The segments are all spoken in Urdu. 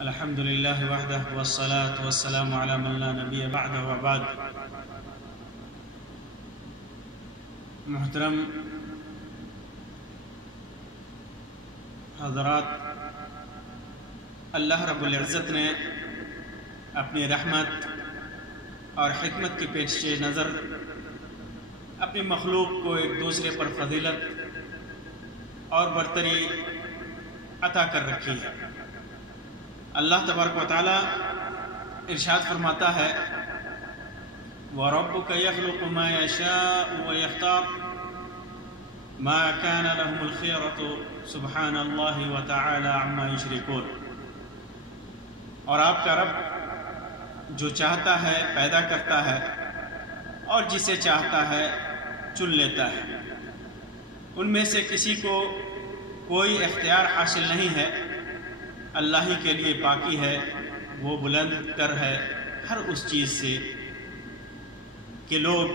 الحمد للہ وحدہ والصلاة والسلام علی من لا نبی بعدہ وبعد۔ محترم حضرات، اللہ رب العزت نے اپنی رحمت اور حکمت کی پیش نظر اپنی مخلوق کو ایک دوسرے پر فضیلت اور برتری عطا کر رکھی ہے۔ اللہ تبارک و تعالی ارشاد فرماتا ہے وَرَبُّكَ يَخْلُقُ مَا يَشَاءُ وَيَخْتَارُ مَا كَانَ لَهُمُ الْخِيَرَةُ سُبْحَانَ اللَّهِ وَتَعَالَى عَمَّا يُشْرِكُونَ۔ اور آپ کا رب جو چاہتا ہے پیدا کرتا ہے اور جسے چاہتا ہے چن لیتا ہے، ان میں سے کسی کو کوئی اختیار حاصل نہیں ہے۔ اللہ ہی کے لیے پاکی ہے، وہ بلند تر ہے ہر اس چیز سے کہ لوگ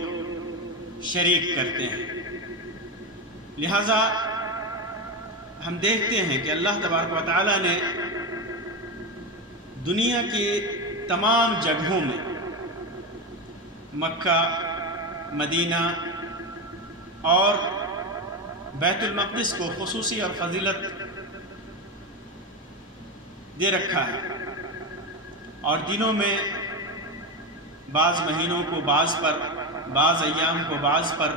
شریک کرتے ہیں۔ لہذا ہم دیکھتے ہیں کہ اللہ تبارک و تعالی نے دنیا کی تمام جگہوں میں مکہ، مدینہ اور بیت المقدس کو خصوصی اور فضیلت دے رکھا ہے، اور دنوں میں بعض مہینوں کو بعض پر، بعض ایام کو بعض پر،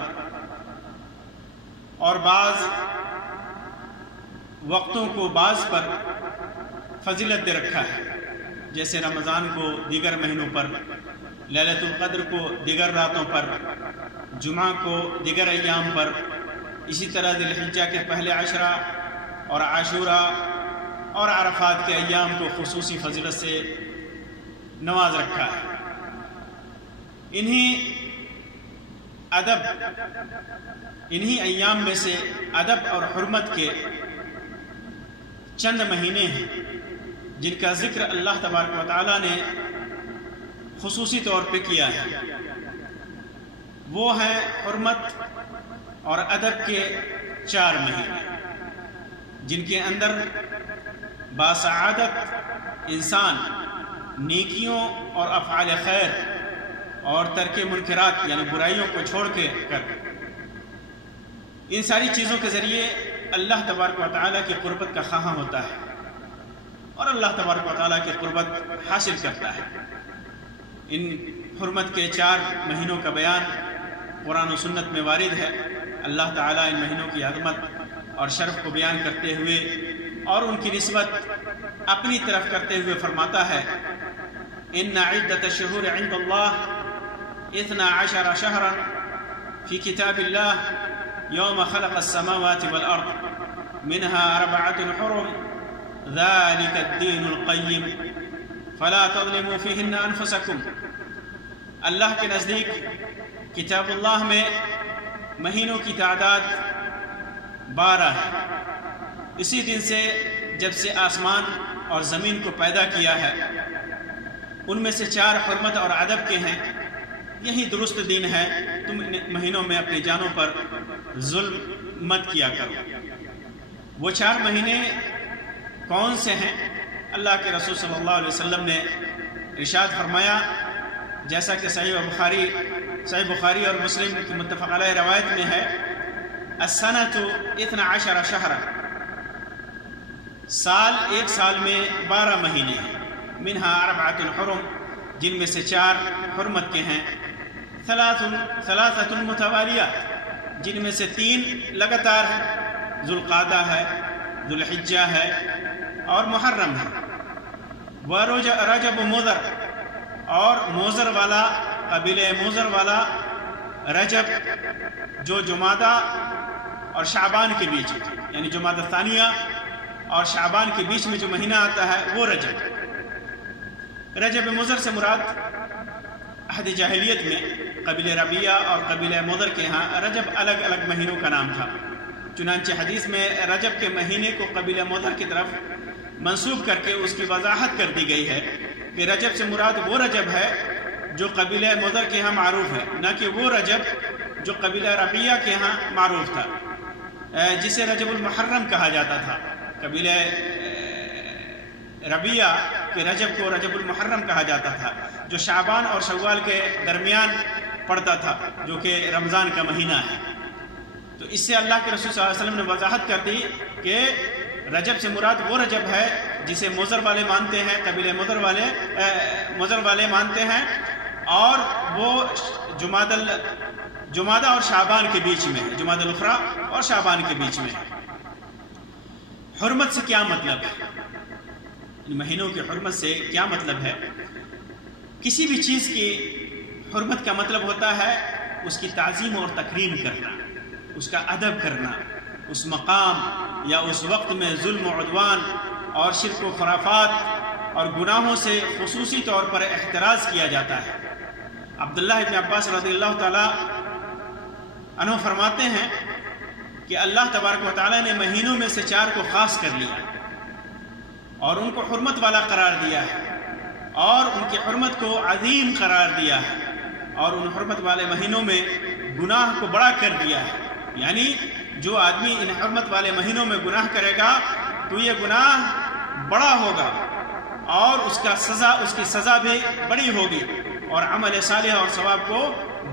اور بعض وقتوں کو بعض پر فضیلت دے رکھا ہے۔ جیسے رمضان کو دیگر مہینوں پر، لیلۃ القدر کو دیگر راتوں پر، جمعہ کو دیگر ایام پر، اسی طرح ذی الحجہ کے پہلے عشرہ اور عاشورہ اور عرفات کے ایام کو خصوصی فضیلت سے نواز رکھا ہے۔ انہی ایام میں سے ادب اور حرمت کے چند مہینے ہیں جن کا ذکر اللہ تبارک و تعالی نے خصوصی طور پہ کیا ہے۔ وہ ہیں حرمت اور ادب کے 4 مہینے جن کے اندر باسعادت انسان نیکیوں اور افعال خیر اور ترک منکرات یعنی برائیوں کو چھوڑ کے کر ان ساری چیزوں کے ذریعے اللہ تبارک و تعالیٰ کی قربت کا خواہاں ہوتا ہے اور اللہ تبارک و تعالیٰ کی قربت حاصل کرتا ہے۔ ان حرمت کے 4 مہینوں کا بیان قرآن و سنت میں وارد ہے۔ اللہ تعالیٰ ان مہینوں کی عظمت اور شرف کو بیان کرتے ہوئے اور ان کی نسبت اپنی طرف کرتے ہوئے فرماتا ہے ان عدۃ الشہور عند اللہ 12 شہرا فی کتاب اللہ یوم خلق السماوات والارض منها 4 حرم ذلك الدین القیم فلا تظلموا فیہن انفسکم۔ اللہ کے نزدیک کتاب اللہ میں مہینوں کی تعداد 12 ہے۔ اسی دن سے جب سے آسمان اور زمین کو پیدا کیا ہے، ان میں سے 4 حرمت اور ادب کے ہیں۔ یہی درست دین ہے، تم ان مہینوں میں اپنی جانوں پر ظلم مت کیا کرو۔ وہ 4 مہینے کون سے ہیں؟ اللہ کے رسول صلی اللہ علیہ وسلم نے ارشاد فرمایا، جیسا کہ صحیح بخاری اور مسلم کی متفق علیہ روایت میں ہے، السنۃ 12 شہرا، ایک سال میں 12 مہینے ہیں، منہا 4 حرم، جن میں سے 4 حرمت کے ہیں، 3 متوالیات، جن میں سے 3 لگاتار ہیں، ذوالقعدہ ہے، ذوالحجہ ہے اور محرم ہے، رجب مضر، اور موزر والا، قبیلہ موزر والا رجب جو جمادہ اور شعبان کے بیچ ہے، یعنی جمادہ ثانیہ اور شعبان کے بیچ میں جو مہینہ آتا ہے وہ رجب مضر سے مراد عہد جاہلیت میں قبیلہ ربیہ اور قبیلہ مضر کے ہاں رجب الگ الگ مہینوں کا نام تھا۔ چنانچہ حدیث میں رجب کے مہینے کو قبیلہ مضر کی طرف منسوب کر کے اس کی وضاحت کر دی گئی ہے کہ رجب سے مراد وہ رجب ہے جو قبیلہ مضر کے ہاں معروف ہے، نہ کہ وہ رجب جو قبیلہ ربیہ کے ہاں معروف تھا، جسے رجب المحرم کہا جاتا تھا۔ قبیلہ ربیہ کہ رجب کو رجب المحرم کہا جاتا تھا، جو شعبان اور شوال کے درمیان پڑتا تھا، جو کہ رمضان کا مہینہ ہے۔ تو اس سے اللہ کے رسول صلی اللہ علیہ وسلم نے وضاحت کر دی کہ رجب سے مراد وہ رجب ہے جسے مضر والے مانتے ہیں، قبیلے مضر والے مانتے ہیں، اور وہ جمادہ اور شعبان کے بیچ میں ہے، جمادہ الاخری اور شعبان کے بیچ میں ہے۔ حرمت سے کیا مطلب ہے؟ ان مہینوں کی حرمت سے کیا مطلب ہے؟ کسی بھی چیز کی حرمت کا مطلب ہوتا ہے اس کی تعظیم اور تکریم کرنا، اس کا ادب کرنا، اس مقام یا اس وقت میں ظلم و عدوان اور شرک و خرافات اور گناہوں سے خصوصی طور پر احتراز کیا جاتا ہے۔ عبداللہ ابن عباس رضی اللہ تعالی عنہ فرماتے ہیں کہ اللہ تبارک و تعالی نے مہینوں میں سے 4 کو خاص کر لیا اور ان کو حرمت والا قرار دیا ہے، اور ان کی حرمت کو عظیم قرار دیا ہے، اور ان حرمت والے مہینوں میں گناہ کو بڑا کر دیا ہے۔ یعنی جو آدمی ان حرمت والے مہینوں میں گناہ کرے گا تو یہ گناہ بڑا ہوگا اور اس کی سزا بھی بڑی ہوگی، اور عمل صالح اور ثواب کو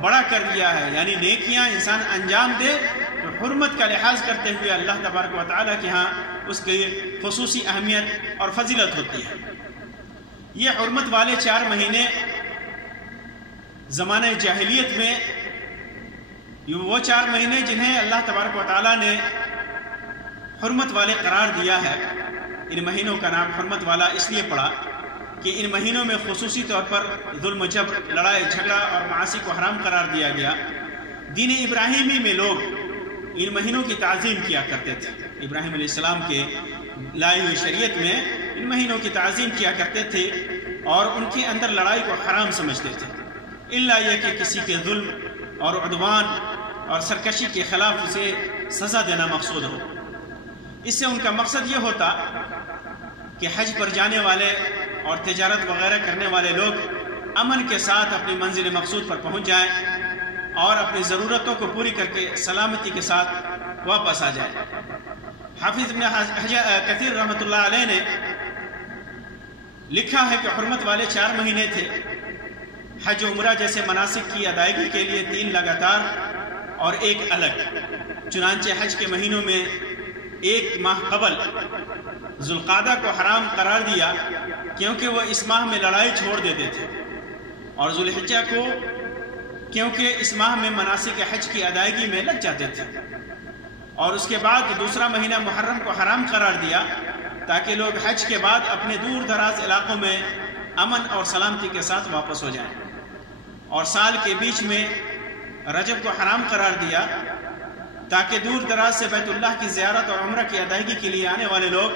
بڑا کر دیا ہے۔ یعنی نیکیاں انسان انجام دے تو حرمت کا لحاظ کرتے ہوئے اللہ تبارک و تعالیٰ کے ہاں اس کی خصوصی اہمیت اور فضیلت ہوتی ہے۔ یہ حرمت والے 4 مہینے زمانہ جاہلیت میں وہ 4 مہینے جنہیں اللہ تبارک و تعالیٰ نے حرمت والے قرار دیا ہے۔ ان مہینوں کا نام حرمت والا اس لیے پڑا کہ ان مہینوں میں خصوصی طور پر ظلم و جبر، لڑائی جھگڑا اور معاصی کو حرام قرار دیا گیا۔ دین ابراہیمی میں لوگ ان مہینوں کی تعظیم کیا کرتے تھے۔ ابراہیم علیہ السلام کے لائی ہوئی شریعت میں ان مہینوں کی تعظیم کیا کرتے تھے اور ان کے اندر لڑائی کو حرام سمجھتے تھے، الا یہ کہ کسی کے ظلم اور عدوان اور سرکشی کے خلاف اسے سزا دینا مقصود ہو۔ اس سے ان کا مقصد یہ ہوتا کہ حج پر جانے والے اور تجارت وغیرہ کرنے والے لوگ امن کے ساتھ اپنی منزل مقصود پر پہنچ جائیں اور اپنی ضرورتوں کو پوری کر کے سلامتی کے ساتھ واپس آ جائیں۔ حافظ ابن کثیر رحمۃ اللہ علیہ نے لکھا ہے کہ حرمت والے 4 مہینے تھے۔ حج و عمرہ جیسے مناسک کی ادائیگی کے لیے 3 لگاتار اور 1 الگ۔ چنانچہ حج کے مہینوں میں 1 ماہ قبل ذوالقعدہ کو حرام قرار دیا کیونکہ وہ اس ماہ میں لڑائی چھوڑ دیتے تھے، اور ذوالحجہ کو کیونکہ اس ماہ میں مناسک حج کی ادائیگی میں لگ جاتے تھے، اور اس کے بعد دوسرا مہینہ محرم کو حرام قرار دیا تاکہ لوگ حج کے بعد اپنے دور دراز علاقوں میں امن اور سلامتی کے ساتھ واپس ہو جائیں، اور سال کے بیچ میں رجب کو حرام قرار دیا تاکہ دور دراز سے بیت اللہ کی زیارت اور عمرہ کی ادائیگی کے لیے آنے والے لوگ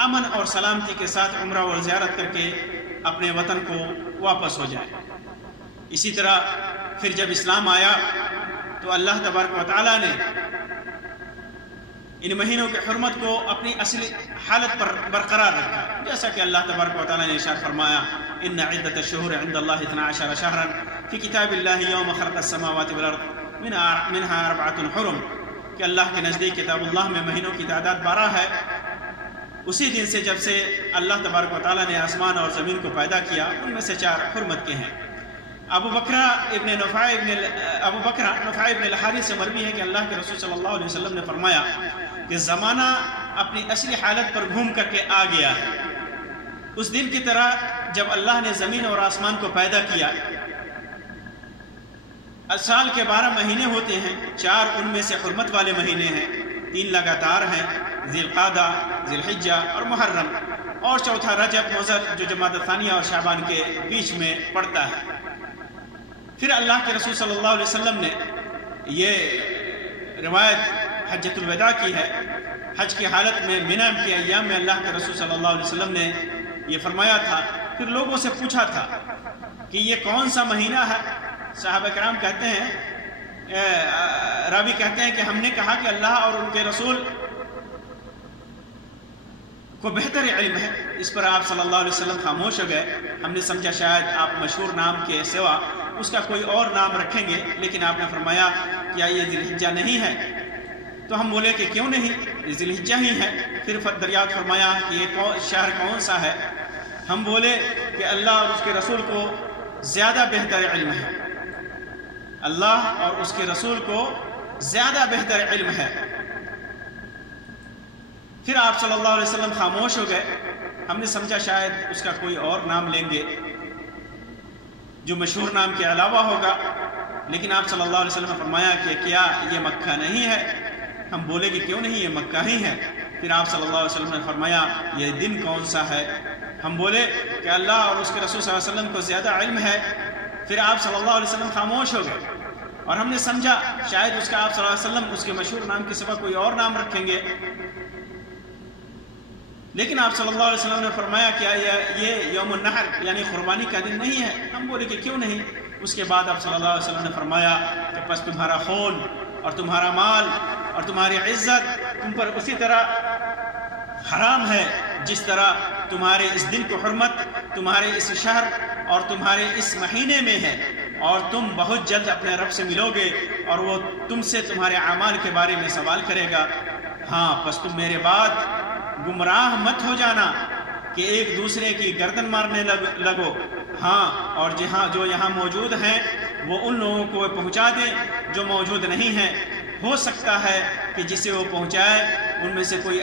امن اور سلامتی کے ساتھ عمرہ اور زیارت کر کے اپنے وطن کو واپس ہو جائیں۔ اسی طرح پھر جب اسلام آیا تو اللہ تبارک و تعالیٰ نے ان مہینوں کی حرمت کو اپنی اصلی حالت پر برقرار رکھا، جیسا کہ اللہ تبارک و تعالیٰ نے ارشاد فرمایا ان عدۃ الشہور عند اللہ 12 شہرا فی کتاب اللہ یوم خلق السماوات والارض منها 4 حرم، کہ اللہ کے نزدیک کتاب اللہ میں مہینوں کی تعداد 12 ہے، اسی دن سے جب سے اللہ تبارک و تعالیٰ نے آسمان اور زمین کو پیدا کیا ان میں سے 4 حرمت کے ہیں۔ ابو بکر نفع ابن الحارث سے مروی ہے کہ اللہ کے رسول صلی اللہ علیہ وسلم نے فرمایا کہ زمانہ اپنی اصلی حالت پر گھوم کر کے آ گیا ہے، اس دن کی طرح جب اللہ نے زمین اور آسمان کو پیدا کیا۔ سال کے 12 مہینے ہوتے ہیں، 4 ان میں سے حرمت والے مہینے ہیں، 3 لگاتار ہیں، ذی القعدہ، ذی الحجہ اور محرم، اور چوتھا رجب مضر جو جمادی الثانیہ اور شعبان کے بیچ میں پڑتا ہے۔ پھر اللہ کے رسول صلی اللہ علیہ وسلم نے یہ روایت حجۃ الوداع کی ہے، حج کی حالت میں منی کے ایام میں اللہ کے رسول صلی اللہ علیہ وسلم نے یہ فرمایا تھا۔ پھر لوگوں سے پوچھا تھا کہ یہ کون سا مہینہ ہے؟ صحابہ کرام کہتے ہیں، راوی کہتے ہیں کہ ہم نے کہا کہ اللہ اور ان کے رسول کو بہتر علم ہے۔ اس پر آپ صلی اللہ علیہ وسلم خاموش ہو گئے۔ ہم نے سمجھا شاید آپ مشہور نام کے سوا اس کا کوئی اور نام رکھیں گے، لیکن آپ نے فرمایا کیا یہ ذی الحجہ نہیں ہے؟ تو ہم بولے کہ کیوں نہیں، یہ ذی الحجہ ہی ہے۔ پھر دریافت فرمایا کہ یہ شہر کون سا ہے؟ ہم بولے کہ اللہ اور اس کے رسول کو زیادہ بہتر علم ہے، اللہ اور اس کے رسول کو زیادہ بہتر علم ہے۔ پھر آپ صلی اللہ علیہ وسلم خاموش ہو گئے۔ ہم نے سمجھا شاید اس کا کوئی اور نام لیں گے جو مشہور نام کے علاوہ ہوگا، لیکن آپ صلی اللہ علیہ وسلم نے فرمایا کہ کیا یہ مکہ نہیں ہے؟ ہم بولے کہ کیوں نہیں، یہ مکہ ہی ہے۔ پھر آپ صلی اللہ علیہ وسلم نے فرمایا یہ دن کون سا ہے؟ ہم بولے کہ اللہ اور اس کے رسول صلی اللہ علیہ وسلم کو زیادہ علم ہے۔ پھر آپ صلی اللہ علیہ وسلم خاموش ہو گئے، اور ہم نے سمجھا شاید اس کا آپ صلی اللہ علیہ وسلم اس کے مشہور نام کے سوا کوئی اور نام رکھیں گے، لیکن آپ صلی اللہ علیہ وسلم نے فرمایا کیا یہ یوم النحر یعنی قربانی کا دن نہیں ہے؟ ہم بولے کہ کیوں نہیں؟ اس کے بعد آپ صلی اللہ علیہ وسلم نے فرمایا کہ پس تمہارا خون اور تمہارا مال اور تمہاری عزت تم پر اسی طرح حرام ہے جس طرح تمہارے اس دن کو حرمت تمہارے اس شہر اور تمہارے اس مہینے میں ہے، اور تم بہت جلد اپنے رب سے ملو گے اور وہ تم سے تمہارے اعمال کے بارے میں سوال کرے گا۔ ہاں پس تم میرے بعد گمراہ مت ہو جانا کہ ایک دوسرے کی گردن مارنے لگو۔ ہاں اور جو یہاں موجود ہیں وہ ان لوگوں کو پہنچا دیں جو موجود نہیں ہیں، ہو سکتا ہے کہ جسے وہ پہنچائے ان میں سے کوئی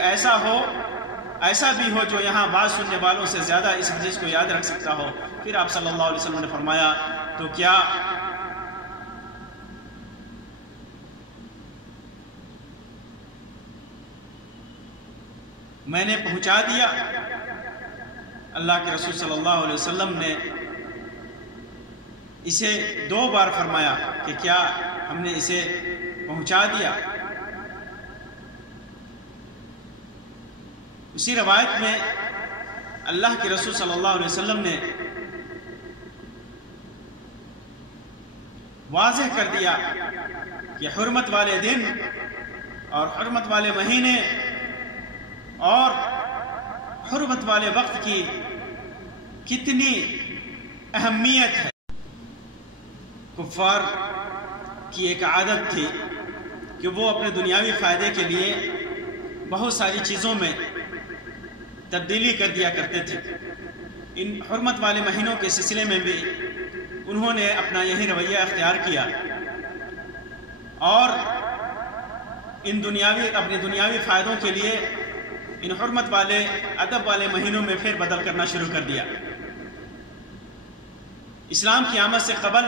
ایسا بھی ہو جو یہاں بات سننے والوں سے زیادہ اس حدیث کو یاد رکھ سکتا ہو۔ پھر آپ صلی اللہ علیہ وسلم نے فرمایا تو کیا میں نے پہنچا دیا؟ اللہ کے رسول صلی اللہ علیہ وسلم نے اسے 2 بار فرمایا کہ کیا ہم نے اسے پہنچا دیا؟ اسی روایت میں اللہ کے رسول صلی اللہ علیہ وسلم نے واضح کر دیا کہ حرمت والے دن اور حرمت والے مہینے اور حرمت والے وقت کی کتنی اہمیت ہے۔ کفار کی ایک عادت تھی کہ وہ اپنے دنیاوی فائدے کے لیے بہت ساری چیزوں میں تبدیلی کر دیا کرتے تھے۔ ان حرمت والے مہینوں کے سلسلے میں بھی انہوں نے اپنا یہی رویہ اختیار کیا اور اپنے دنیاوی فائدوں کے لیے ان حرمت والے ادب والے مہینوں میں پھر بدل کرنا شروع کر دیا۔ اسلام کی آمد سے قبل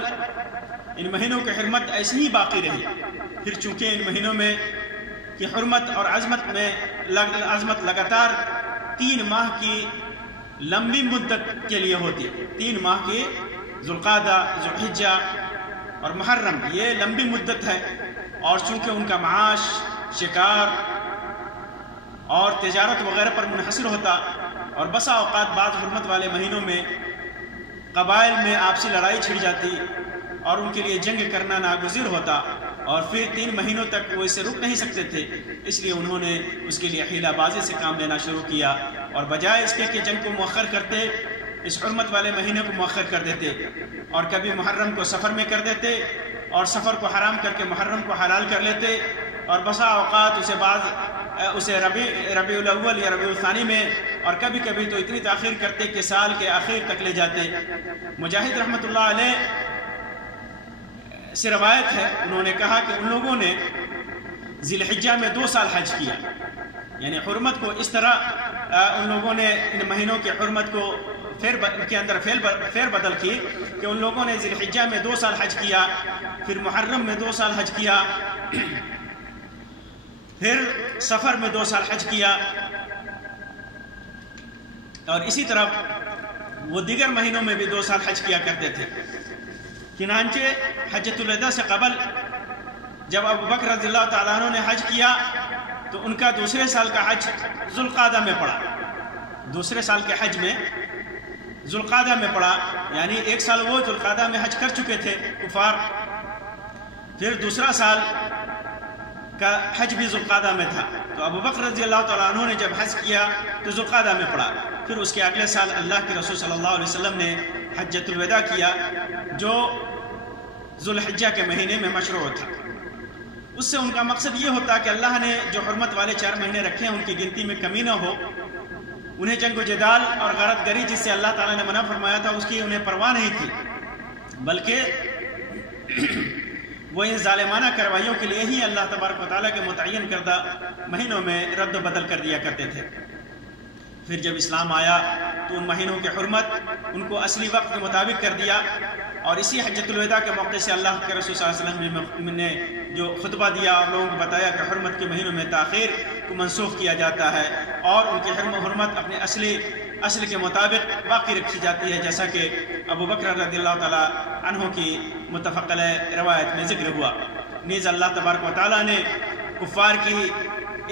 ان مہینوں کی حرمت ایسی ہی باقی رہی، پھر چونکہ ان مہینوں میں کی حرمت اور عظمت لگاتار 3 ماہ کی لمبی مدت کے لیے ہوتی ہے۔ 3 ماہ کی ذوالقعدہ، ذوالحجہ اور محرم یہ لمبی مدت ہے، اور چونکہ ان کا معاش شکار اور تجارت وغیرہ پر منحصر ہوتا، اور بسا اوقات بعض حرمت والے مہینوں میں قبائل میں آپسی لڑائی چھڑ جاتی اور ان کے لیے جنگ کرنا ناگزیر ہوتا، اور پھر 3 مہینوں تک وہ اسے رک نہیں سکتے تھے، اس لیے انہوں نے اس کے لیے حیلہ بازی سے کام لینا شروع کیا، اور بجائے اس کے کہ جنگ کو مؤخر کرتے اس حرمت والے مہینے کو مؤخر کر دیتے، اور کبھی محرم کو سفر میں کر دیتے اور سفر کو حرام کر کے محرم کو حلال کر لیتے، اور بسا اوقات اسے ربیع الاول یا ربیع الثانی میں، اور کبھی کبھی تو اتنی تاخیر کرتے کہ سال کے آخر تک لے جاتے۔ مجاہد رحمۃ اللہ علیہ سے روایت ہے، انہوں نے کہا کہ ان لوگوں نے ذی الحجہ میں 2 سال حج کیا، یعنی حرمت کو اس طرح ان لوگوں نے ان مہینوں کی حرمت کو کے اندر پھیر بدل کی کہ ان لوگوں نے ذی الحجہ میں 2 سال حج کیا، پھر محرم میں 2 سال حج کیا، پھر سفر میں 2 سال حج کیا، اور اسی طرح وہ دیگر مہینوں میں بھی 2 سال حج کیا کرتے تھے۔ چنانچہ حجۃ الوداع سے قبل جب ابو بکر رضی اللہ تعالیٰ عنہ نے حج کیا تو ان کا دوسرے سال کا حج ذوالقعدہ میں پڑا، دوسرے سال کے حج میں ذوالقعدہ میں پڑا، یعنی 1 سال وہ ذوالقعدہ میں حج کر چکے تھے کفار، پھر دوسرا سال کا حج بھی ذوالقعدہ میں تھا، تو ابو بکر رضی اللہ تعالیٰ عنہ نے جب حج کیا تو ذوالقعدہ میں پڑا، پھر اس کے اگلے سال اللہ کے رسول صلی اللہ علیہ وسلم نے حجۃ الوداع کیا جو ذوالحجہ کے مہینے میں مشروع تھا۔ اس سے ان کا مقصد یہ ہوتا کہ اللہ نے جو حرمت والے 4 مہینے رکھے ہیں ان کی گنتی میں کمی نہ ہو، انہیں جنگ و جدال اور غارت گری جس سے اللہ تعالیٰ نے منع فرمایا تھا اس کی انہیں پرواہ نہیں تھی، بلکہ وہ ان ظالمانہ کروائیوں کے لیے ہی اللہ تبارک و تعالیٰ کے متعین کردہ مہینوں میں رد و بدل کر دیا کرتے تھے۔ پھر جب اسلام آیا تو ان مہینوں کی حرمت ان کو اصلی وقت کے مطابق کر دیا، اور اسی حجۃ الوداع کے موقع سے اللہ کے رسول صلی اللہ علیہ وسلم نے جو خطبہ دیا اور لوگوں کو بتایا کہ حرمت کے مہینوں میں تاخیر کو منسوخ کیا جاتا ہے اور ان کی حرمت اپنے اصل کے مطابق باقی رکھی جاتی ہے، جیسا کہ ابو بکر رضی اللہ تعالیٰ عنہ کی متفق علیہ روایت میں ذکر ہوا۔ نیز اللہ تبارک و تعالیٰ نے کفار کی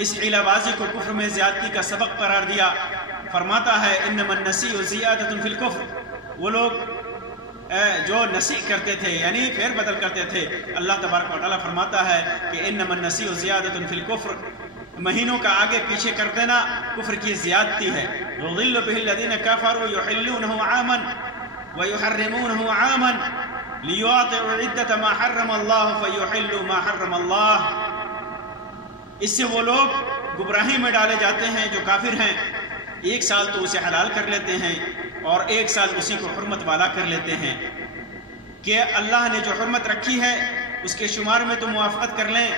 اس عیلہ بازی کو کفر میں زیادتی کا سبق قرار دیا۔ فرماتا ہے انما النسیء زیادۃ فی الکفر، وہ لوگ جو نسیء کرتے تھے یعنی پھیر بدل کرتے تھے، اللہ تبارک و تعالیٰ فرماتا ہے کہ انما النسیء زیادۃ فی الکفر، مہینوں کا آگے پیچھے کر دینا کفر کی زیادتی ہے۔ یضل بہ الذین کفروا یحلونہ عاما ویحرمونہ عاما لیواطئوا عدۃ ما حرم اللہ فیحلوا ما حرم اللہ، اس سے وہ لوگ گمراہی میں ڈالے جاتے ہیں جو کافر ہیں، ایک سال تو اسے حلال کر لیتے ہیں اور ایک سال اسی کو حرمت والا کر لیتے ہیں، کہ اللہ نے جو حرمت رکھی ہے اس کے شمار میں تو موافقت کر لیں،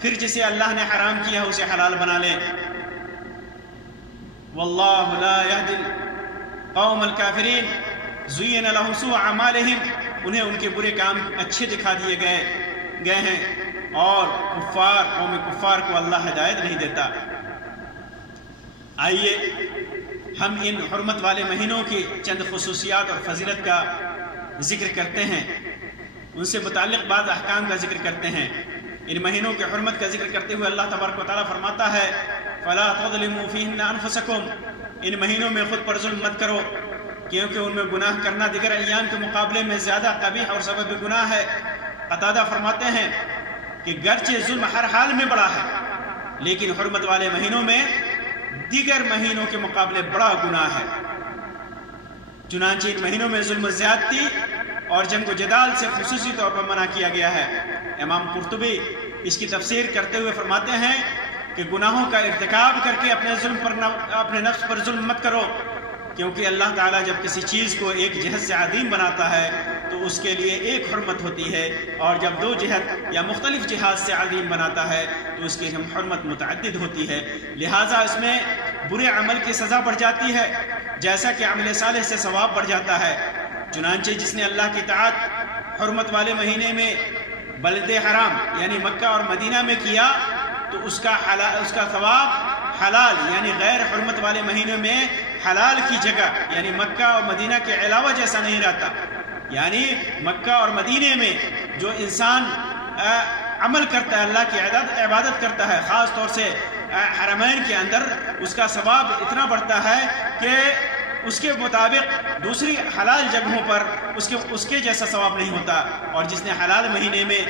پھر جسے اللہ نے حرام کیا اسے حلال بنا لیں۔ واللہ لا یہدی القوم الکافرین زین لہم سوء اعمالہم، انہیں ان کے برے کام اچھے دکھا دیے گئے ہیں، اور قوم کفار کو اللہ ہدایت نہیں دیتا۔ آئیے ہم ان حرمت والے مہینوں کی چند خصوصیات اور فضیلت کا ذکر کرتے ہیں، ان سے متعلق بعض احکام کا ذکر کرتے ہیں۔ ان مہینوں کی حرمت کا ذکر کرتے ہوئے اللہ تبارک و تعالیٰ فرماتا ہے فَلَا تَظْلِمُوا فِيهِنَّ أَنفُسَكُمْ، ان مہینوں میں خود پر ظلم مت کرو، کیونکہ ان میں گناہ کرنا دیگر ایام کے مقابلے میں زیادہ قبیح اور سبب گناہ ہے۔ قتادہ فرماتے ہیں کہ گرچہ ظلم ہر حال میں بڑا ہے، لیکن حرمت والے مہینوں میں دیگر مہینوں کے مقابلے بڑا گناہ ہے۔ چنانچہ ان مہینوں میں ظلم و زیادتی اور جنگ و جدال سے خصوصی طور پر منع کیا گیا ہے۔ امام قرطبی اس کی تفسیر کرتے ہوئے فرماتے ہیں کہ گناہوں کا ارتکاب کر کے اپنے نفس پر ظلم مت کرو، کیونکہ اللہ تعالیٰ جب کسی چیز کو ایک جہت سے عظیم بناتا ہے تو اس کے لیے ایک حرمت ہوتی ہے، اور جب دو جہت یا مختلف جہات سے عظیم بناتا ہے تو اس کی حرمت متعدد ہوتی ہے، لہٰذا اس میں برے عمل کی سزا بڑھ جاتی ہے جیسا کہ عمل صالح سے ثواب بڑھ جاتا ہے۔ چنانچہ جس نے اللہ کی اطاعت حرمت والے مہینے میں بلد حرام یعنی مکہ اور مدینہ میں کیا تو اس کا ثواب حلال یعنی غیر حرمت والے مہینے میں حلال کی جگہ یعنی مکہ اور مدینہ کے علاوہ جیسا نہیں رہتا۔ یعنی مکہ اور مدینے میں جو انسان عمل کرتا ہے، اللہ کی عبادت کرتا ہے، خاص طور سے حرمین کے اندر، اس کا ثواب اتنا بڑھتا ہے کہ اس کے مطابق دوسری حلال جگہوں پر اس کے جیسا ثواب نہیں ہوتا، اور جس نے حلال مہینے میں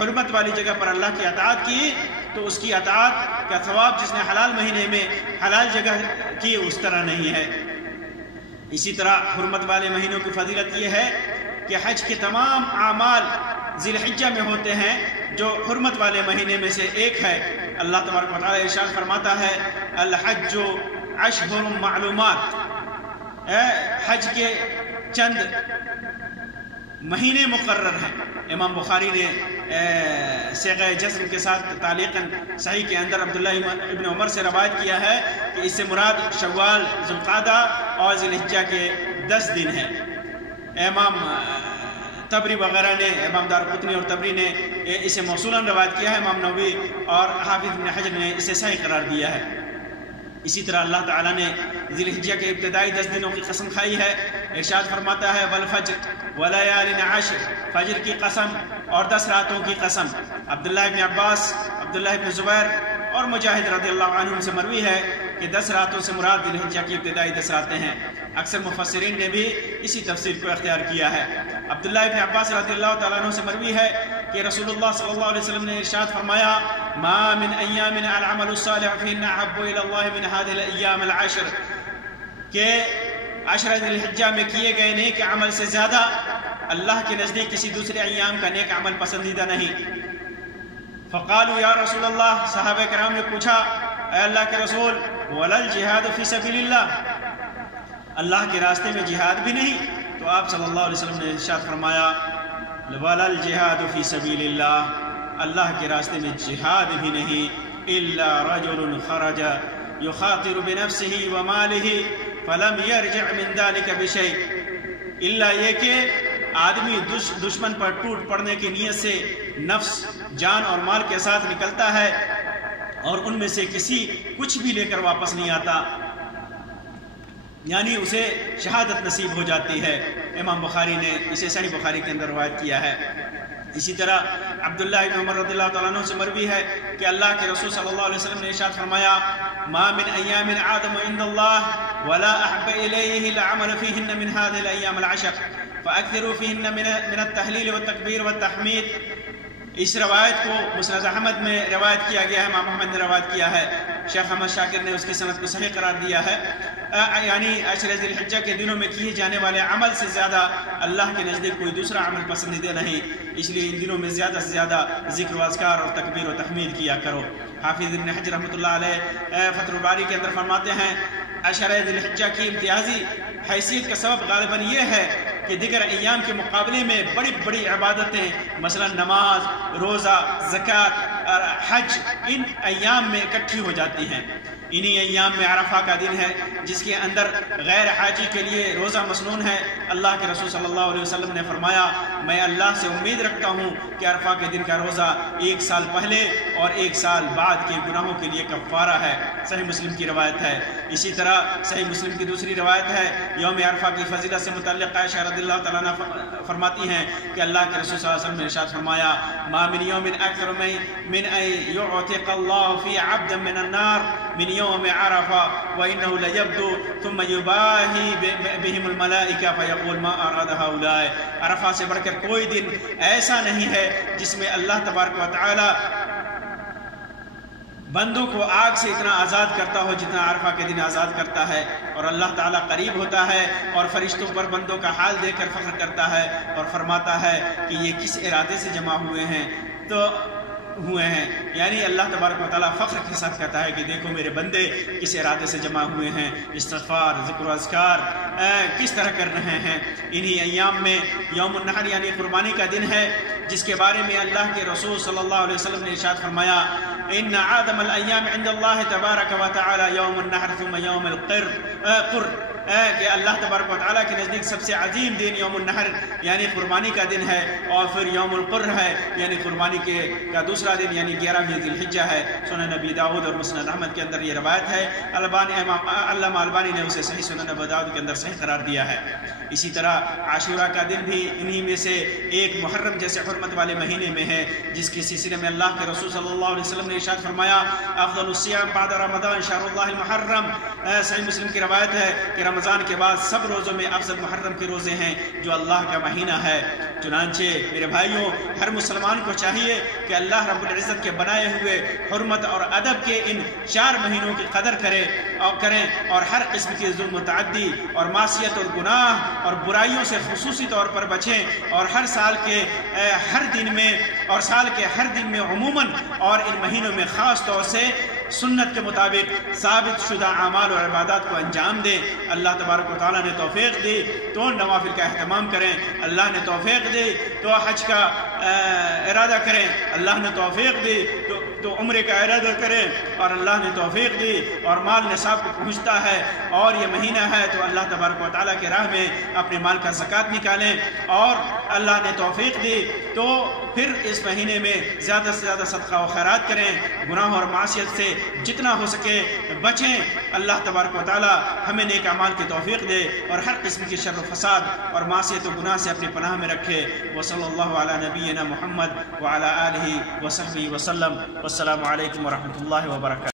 حرمت والی جگہ پر اللہ کی اطاعت کی تو اس کی اطاعت کا ثواب جس نے حلال مہینے میں حلال جگہ کی اس طرح نہیں ہے۔ اسی طرح حرمت والے مہینوں کی فضیلت یہ ہے کہ حج کے تمام اعمال ذی الحجہ میں ہوتے ہیں جو حرمت والے مہینے میں سے ایک ہے۔ اللہ تبارک و تعالیٰ ارشاد فرماتا ہے الحج اشہر معلومات، حج کے چند مہینے مقرر ہیں۔ امام بخاری نے صیغہ جزم کے ساتھ تعلیقاً صحیح کے اندر عبداللہ ابن عمر سے روایت کیا ہے کہ اس سے مراد شوال، ذوالقعدہ اور ذی الحجہ کے 10 دن ہیں۔ امام تبری وغیرہ نے، امام دارقطنی اور تبری نے اسے موصولاً روایت کیا ہے، امام نووی اور حافظ ابن حجر نے اسے صحیح قرار دیا ہے۔ اسی طرح اللہ تعالیٰ نے ذی الحجہ کے ابتدائی 10 دنوں کی قسم کھائی ہے۔ ارشاد فرماتا ہے والفجر ولیال عشر، فجر کی قسم اور 10 راتوں کی قسم۔ عبداللہ ابن عباس، عبداللہ ابن زبیر اور مجاہد رضی اللہ عنہم سے مروی ہے کہ 10 راتوں سے مراد ذی الحجہ کی ابتدائی 10 راتیں ہیں۔ اکثر مفسرین نے بھی اسی تفسیر کو اختیار کیا ہے۔ عبداللہ ابن عباس رضی اللہ تعالیٰ عنہ سے مروی ہے کہ رسول اللہ صلی اللہ علیہ وسلم نے ارشاد فرمایا ما من ایام العمل الصالح فیہن احب الی اللہ من هذه الایام العشر، کہ 10 ذی الحجہ میں کیے گئے نیک عمل سے زیادہ اللہ کے نزدیک کسی دوسرے ایام کا نیک عمل پسندیدہ نہیں۔ فقالوا یا رسول اللہ، صحابہ کرام نے پوچھا اے اللہ کے رسول ولا الجہاد فی سبیل اللہ، اللہ کے راستے میں جہاد بھی نہیں، تو آپ صلی اللہ علیہ وسلم نے ارشاد فرمایا وَلَا الْجِهَادُ فِي سَبِيلِ اللَّهِ، اللہ کے راستے میں جہاد بھی نہیں، إِلَّا رَجُلٌ خَرَجَ يُخَاطِرُ بِنَفْسِهِ وَمَالِهِ فَلَمْ يَرْجِعْ مِنْ ذَلِكَ بِشَيْءٍ، الا یہ کہ آدمی دشمن پر ٹوٹ پڑنے کی نیت سے نفس، جان اور مال کے ساتھ نکلتا ہے اور ان میں سے کچھ بھی لے کر واپس نہیں آتا، یعنی اسے شہادت نصیب ہو جاتی ہے۔ امام بخاری نے اسے صحیح بخاری کے اندر روایت کیا ہے۔ اسی طرح عبداللہ ابن عمر رضی اللہ تعالیٰ عنہ سے مروی ہے کہ اللہ کے رسول صلی اللہ علیہ وسلم نے ارشاد فرمایا ما من ایام عادم عند اللہ ولا احب الیہ العمل فیہن من هذه الایام العشر فاکثروا فیہن من التحلیل والتکبیر والتحمید۔ اس روایت کو مسند احمد میں روایت کیا گیا ہے، امام احمد نے روایت کیا ہے، شیخ احمد شاکر نے اس کی سند کو صحیح قرار دیا ہے، یعنی عشر ذی الحجہ کے دنوں میں کیے جانے والے عمل سے زیادہ اللہ کے نزدیک کوئی دوسرا عمل پسندیدہ نہیں، اس لیے ان دنوں میں زیادہ سے زیادہ ذکر و اذکار اور تکبیر و تحمید کیا کرو۔ حافظ ابن حجر رحمۃ اللہ علیہ فتح الباری کے اندر فرماتے ہیں عشر ذی الحجہ کی امتیازی حیثیت کا سبب غالباً یہ ہے کہ دیگر ایام کے مقابلے میں بڑی بڑی عبادتیں مثلا نماز، روزہ، زکوٰۃ اور حج ان ایام میں اکٹھی ہو جاتی ہیں۔ انہی ایام میں عرفہ کا دن ہے جس کے اندر غیر حاجی کے لیے روزہ مسنون ہے۔ اللہ کے رسول صلی اللہ علیہ وسلم نے فرمایا میں اللہ سے امید رکھتا ہوں کہ عرفہ کے دن کا روزہ 1 سال پہلے اور 1 سال بعد کے گناہوں کے لیے کفارہ ہے۔ صحیح مسلم کی روایت ہے۔ اسی طرح صحیح مسلم کی دوسری روایت ہے یوم عرفہ کی فضیلت سے متعلق عائشہ رضی اللہ تعالیٰ عنہ فرماتی ہیں کہ اللہ کے رسول صلی اللہ علیہ وسلم نے ارشاد فرمایا ما من یوم اکثر من ان یعتق اللہ فی عبد من النار من یوم عرفہ وانه لیبدو ثم یباہی بهم الملائکہ فیقول ما اراد هؤلاء۔ عرفہ سے بڑھ کر کوئی دن ایسا نہیں ہے جس میں اللہ تبارک و تعالی بندوں کو آگ سے اتنا آزاد کرتا ہو جتنا عرفہ کے دن آزاد کرتا ہے، اور اللہ تعالیٰ قریب ہوتا ہے اور فرشتوں پر بندوں کا حال دیکھ کر فخر کرتا ہے اور فرماتا ہے کہ یہ کس ارادے سے جمع ہوئے ہیں، یعنی اللہ تبارک و تعالیٰ فخر کے ساتھ کہتا ہے کہ دیکھو میرے بندے کس ارادے سے جمع ہوئے ہیں، استغفار، ذکر و اذکار کس طرح کر رہے ہیں۔ انہی ایام میں یوم النحر یعنی قربانی کا دن ہے جس کے بارے میں اللہ کے رسول صلی اللہ علیہ وسلم نے ارشاد فرمایا ان اعظم الایام عند اللہ تبارک و تعالی یوم النحر ثم یوم القر، کہ اللہ تبارک و تعالیٰ کے نزدیک سب سے عظیم دن یوم النحر یعنی قربانی کا دن ہے، اور پھر یوم القر ہے یعنی قربانی کا دوسرا دن یعنی 11ویں ذی الحجہ ہے۔ سنن نبی داؤد اور مسند احمد کے اندر یہ روایت ہے، علامہ البانی نے اسے صحیح سنن نبی داؤد کے اندر صحیح قرار دیا ہے۔ اسی طرح عاشورہ کا دن بھی انہی میں سے ایک محرم جیسے حرمت والے مہینے میں ہے، جس کے سلسلے میں اللہ کے رسول صلی اللہ علیہ وسلم نے ارشاد فرمایا افضل الصیام بعد رمضان شہر اللہ المحرم۔ صحیح مسلم کی روایت ہے کہ رمضان کے بعد سب روزوں میں افضل محرم کے روزے ہیں جو اللہ کا مہینہ ہے۔ چنانچہ میرے بھائیوں ہر مسلمان کو چاہیے کہ اللہ رب العزت کے بنائے ہوئے حرمت اور ادب کے ان 4 مہینوں کی قدر کریں اور ہر قسم کی ظلم و تعدی اور معصیت اور گناہ اور برائیوں سے خصوصی طور پر بچیں، اور ہر سال کے ہر دن میں عموماً اور ان مہینوں میں خاص طور سے سنت کے مطابق ثابت شدہ اعمال اور عبادات کو انجام دیں۔ اللہ تبارک و تعالیٰ نے توفیق دی تو نوافل کا اہتمام کریں، اللہ نے توفیق دی تو حج کا ارادہ کریں، اللہ نے توفیق دی تو عمرے کا ارادہ کریں، اور اللہ نے توفیق دی اور مال نصاب کو پہنچتا ہے اور یہ مہینہ ہے تو اللہ تبارک و تعالیٰ کے راہ میں اپنے مال کا زکوٰۃ نکالیں، اور اللہ نے توفیق دی تو پھر اس مہینے میں زیادہ سے زیادہ صدقہ و خیرات کریں، گناہ اور معصیت سے جتنا ہو سکے بچیں۔ اللہ تبارک و تعالیٰ ہمیں نیک اعمال کی توفیق دے اور ہر قسم کی شر و فساد اور معصیت و گناہ سے اپنی پناہ میں رکھے۔ وصلی اللہ علی نبینا محمد وعلی آلہ وصحبہ وسلم۔ والسلام علیکم ورحمۃ اللہ وبرکاتہ۔